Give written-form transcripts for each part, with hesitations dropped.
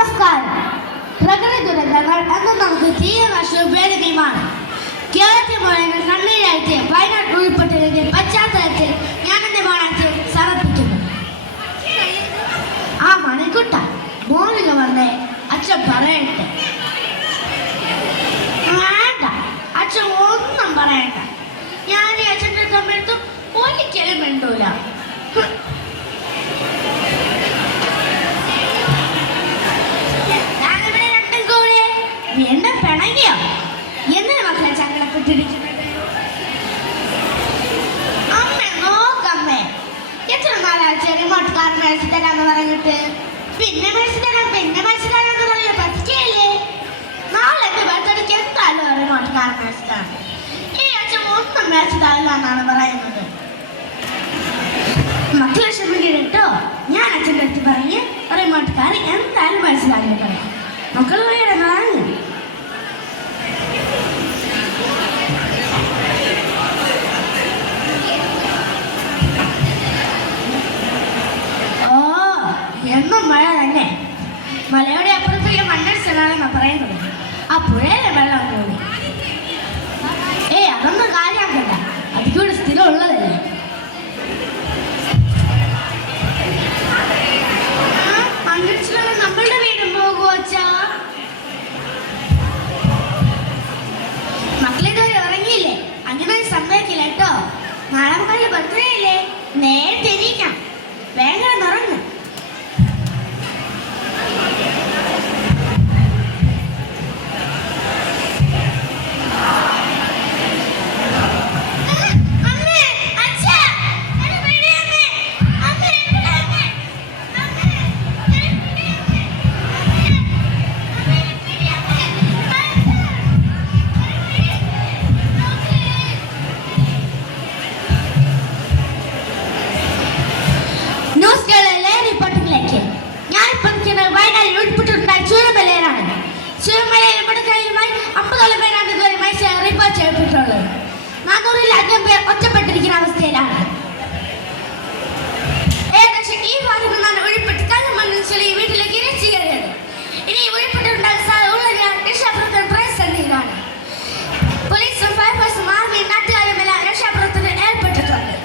നമസ്കാരം. പ്രകൃതി ദുരന്തങ്ങൾ എന്നും നമുക്ക് തീരനഷ്ടവും വേദനയുമാണ്. കേരളത്തിൽ മുഴുവൻ കണ്ണീരായിട്ട് വയനാട് ഉൾപ്പെട്ടതിന്റെ പശ്ചാത്തലത്തിൽ ഞാനെന്റെ മോണാറ്റ് സമർപ്പിക്കുന്നു. ആ മണിക്കുട്ട മോനിക വന്നേ അച്ഛൻ പറയട്ടെ. വേണ്ട, അച്ഛൻ ഒന്നും പറയണ്ട. ഞാൻ അച്ഛൻ്റെ സമയത്ത് ഒരിക്കലും മിണ്ടൂല. എന്നെ പിണങ്ങിയോ? എന്തിനാ മക്കളെ ചങ്ങലപ്പെട്ടിരിക്കുന്നത്? അമ്മ നോക്കമ്മേ, എത്ര നാളാഴ്ച റിമോട്ട്കാരൻ മേടിച്ചു തരാന്ന് പറഞ്ഞിട്ട് പിന്നെ മേടിച്ചു തരാന്ന് പറഞ്ഞ പറ്റിക്കല്ലേ. നാളെ എന്റെ ബർത്ത്ഡേക്ക് എന്തായാലും റിമോട്ട്കാരൻ മേടിച്ചു തരാം. ഈ അച്ഛൻ ഒന്നും മേടിച്ചു തരില്ല എന്നാണ് പറയുന്നത്. മക്കളെ ക്ഷമിക്കട്ടോ, ഞാൻ അച്ഛൻ്റെ അടുത്ത് പറഞ്ഞ് റിമോട്ട്കാരൻ എന്തായാലും മേടിച്ചു തരാൻ പറയാം. മക്കൾ പോയിട നാളെ എന്നും മഴ തന്നെ. മലയുടെ അപ്പുറത്തേക്ക് മണ്ണടിച്ചതാണെന്നാ പറയുന്നത്. ആ പുഴയിലെ വെള്ളം കൂടി. അതൊന്നും കാര്യമാക്കണ്ട, അതിക്കൂടെ സ്ഥിരം ഉള്ളതല്ലേ. മണ്ണടിച്ചില്ല നമ്മളുടെ വീടും പോകുമോ അച്ഛാ? മക്കളിതുവരെ ഉറങ്ങിയില്ലേ? അങ്ങനെ സംഭവിക്കില്ല കേട്ടോ. നാളെ മക്കളുടെ ബർത്ത്ഡേ അല്ലേ, നേരത്തെ എണീക്കാം. വേഗം ഉറങ്ങും. ചുരമലയിൽ 50 പേരാണ് ഇതുവരെ റിപ്പോർട്ട് ചെയ്യപ്പെട്ടുള്ളത്. 400-ലധികം പേർ ഒറ്റപ്പെട്ടിരിക്കുന്ന അവസ്ഥയിലാണ്. ഏകദേശം ഈ ഭാഗത്ത് നിന്നാണ് ഉൾപ്പെട്ട് കല്ലുമണ്ണിൽ ചൊല്ലി വീട്ടിലേക്ക് ഇരച്ചു കയറിയത്. ഇനി ഉൾപ്പെട്ടുണ്ടാകാൻ സാധ്യതയുള്ള രക്ഷാപ്രവർത്തന പ്രതിസന്ധിയിലാണ്. പോലീസും ഫയർഫോഴ്സും ആർമിയും നാട്ടുകാരുമെല്ലാം രക്ഷാപ്രവർത്തനത്തിൽ ഏർപ്പെട്ടിട്ടുണ്ട്.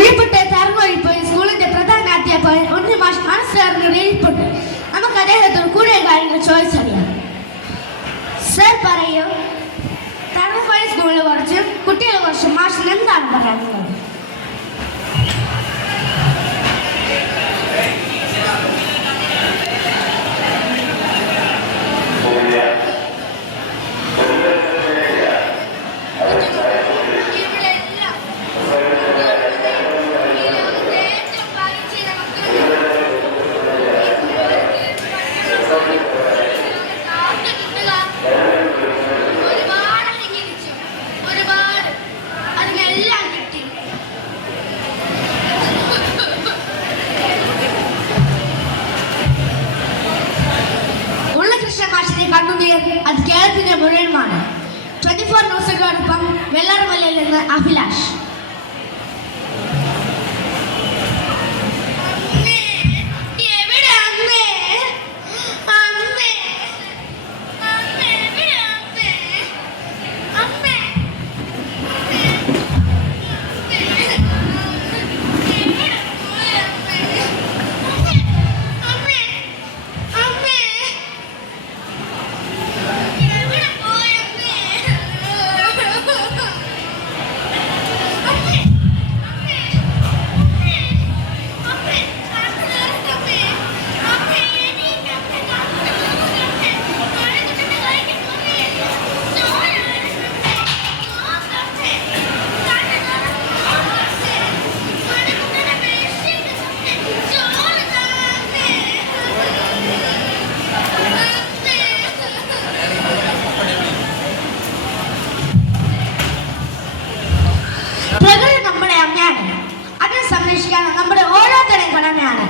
ഉൾപ്പെട്ട് തറങ്ങൊഴിപ്പോയി സ്കൂളിന്റെ പ്രധാന അധ്യാപകൻ ഒന്ന് മനസ്സിലാർന്ന് റിപ്പോർട്ട്. നമുക്ക് അദ്ദേഹത്തോട് കൂടുതൽ കാര്യങ്ങൾ ചോദിച്ചറിയാം. സർ പറയൂ, തറങ്ങൊഴി സ്കൂളിൽ കുറച്ച് കുട്ടികളെ കുറച്ച് മാഷിന് എന്താണ് പറയാനുള്ളത്? അത് കേരളത്തിന്റെ മുഴുവനുമാണ്. 24 ന്യൂസുകളോടൊപ്പം വെള്ളാർമലയിൽ നിന്ന് അഭിലാഷ്. പ്രകൃതി നമ്മുടെ അമ്മയാണ്. അതിനെ സംരക്ഷിക്കാൻ നമ്മുടെ ഓരോരുത്തരുടെയും കടമയാണ്.